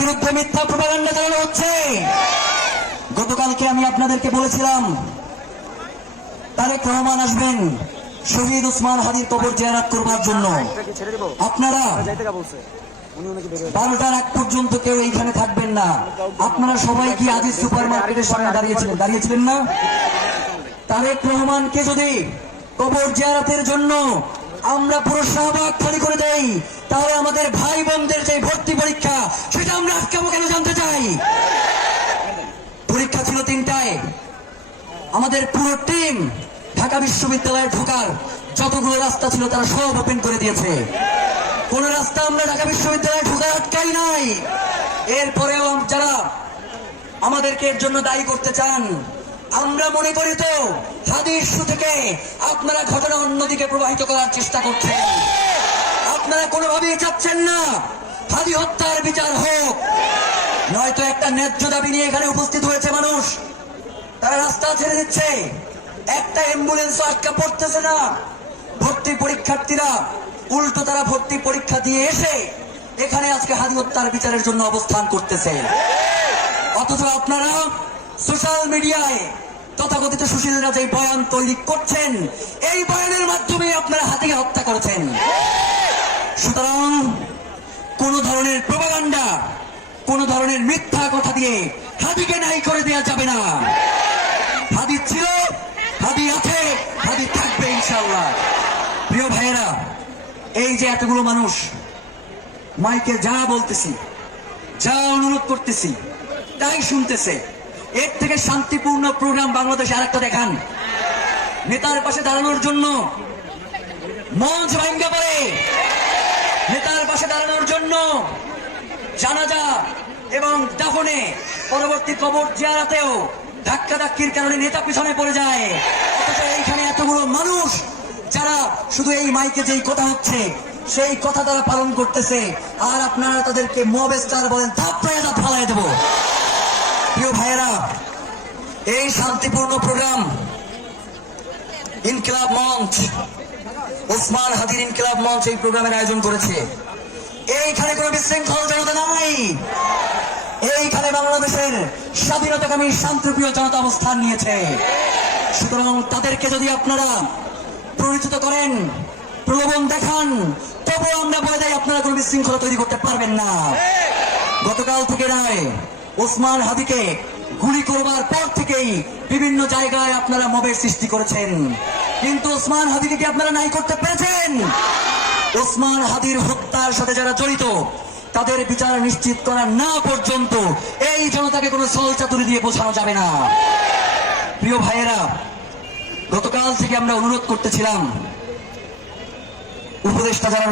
বিরুদ্ধে মিথ্যা প্রপাগান্ডা চালানো হচ্ছে। গতকালকে আমি আপনাদেরকে বলেছিলাম তারেক রহমান আসবেন শহীদ ওসমান হাদির কবর জিয়ারত করবার জন্য। আপনারা 12টার আগ পর্যন্ত কেউ এইখানে থাকবেন না। আপনারা সবাই কি আজিজ সুপার মার্কেটের সামনে দাঁড়িয়েছিলেন না? তারেক রহমানকে যদি কবর জিয়ারতের জন্য আমরা পুরো শাহবাগ খালি করে দেই, তাহলে আমাদের ভাই বোনদের যে ভর্তি পরীক্ষা সেটা আমরা আটকাবো কেন জানতে চাই। পরীক্ষা ছিল 3টায়। আমাদের পুরো টিম ঢাকা বিশ্ববিদ্যালয়ে ঢোকার যতগুলো রাস্তা ছিল তারা সব ওপেন করে দিয়েছে। কোন রাস্তা আমরা ঢাকা বিশ্ববিদ্যালয়ে ঢোকার আটকাই নাই। এরপরেও যারা আমাদেরকে এর জন্য দায়ী করতে চান, আমরা মনে করি তো হাদির ইস্যু থেকে আপনারা ঘটনা অন্যদিকে প্রবাহিত করার চেষ্টা করছেন। আপনারা কোনোভাবেই চাচ্ছেন না হাদি হত্যার বিচার হোক। নয়তো একটা ন্যায্য দাবি নিয়ে এখানে উপস্থিত হয়েছে মানুষ, তারা রাস্তা ছেড়ে দিচ্ছে, একটা অ্যাম্বুলেন্সও আটকা পড়তেছে না। ভর্তি পরীক্ষার্থীরা উল্টো তারা ভর্তি পরীক্ষা দিয়ে এসে এখানে আজকে হাদি হত্যার বিচারের জন্য অবস্থান করতেছে। অথচ আপনারা সোশ্যাল মিডিয়ায় তথাকথিত সুশীলরা যে বয়ান তৈরি করছেন, এই বয়ানের মাধ্যমে আপনারা হাদিকে হত্যা করেছেন। সুতরাং কোন ধরনের প্রপাগান্ডা, কোন ধরনের মিথ্যা কথা দিয়ে হাদিকে নাই করে দেওয়া যাবে না। হাদি ছিল, হাদি আছে, হাদি থাকবে ইনশাআল্লাহ। প্রিয় ভাইয়েরা, এই যে এতগুলো মানুষ মাইকে যা বলতেছি, যা অনুরোধ করতেছি তাই শুনতেছে, এর থেকে শান্তিপূর্ণ প্রোগ্রাম বাংলাদেশে আরেকটা দেখান। নেতার পাশে দাঁড়ানোর জন্য মঞ্চ ভাঙ্গা পড়ে, নেতার পাশে দাঁড়ানোর জন্য জানাজা এবং দাফনে পরবর্তী কবর জিয়ারতেও ধাক্কাধাক্কির কারণে নেতা পিছনে পড়ে যায়। অথচ এইখানে এতগুলো মানুষ যারা শুধু এই মাইকে যেই কথা হচ্ছে সেই কথা তারা পালন করতেছে, আর আপনারা তাদেরকে মব স্টার বলেন, থাপ্পড়ে দাঁত ফালাই দেব। প্রিয় ভাইয়েরা, এই শান্তিপূর্ণ প্রোগ্রাম ইনকিলাব মঞ্চ, ওসমান হাদির ইনকিলাব মঞ্চ এই প্রোগ্রামের আয়োজন করেছে। এইখানে কোনো বিশৃঙ্খল জনতা নাই, এইখানে বাংলাদেশের স্বাধীনতাকামী শান্তিপ্রিয় জনতা অবস্থান নিয়েছে। সুতরাং তাদেরকে যদি আপনারা পরিচিত করেন, প্রলোভন দেখান, তবুও আমরা বলে দেয় আপনারা কোনো বিশৃঙ্খলা তৈরি করতে পারবেন না। গতকাল থেকে নয়, ওসমান হাদিকে গুলি করবার পর থেকেই বিভিন্ন জায়গায় আপনারা মবের সৃষ্টি করেছেন, কিন্তু ওসমান হাদিকে কি আপনারা নাই করতে পেরেছেন? ওসমান হাদির হত্যার সাথে যারা জড়িত তাদের বিচার নিশ্চিত করা না পর্যন্ত এই জনতাকে কোনো ছলচাতুরি দিয়ে বোঝানো যাবে না। প্রিয় ভাইয়েরা, গতকাল থেকে আমরা অনুরোধ করতেছিলাম উপদেষ্টা যারা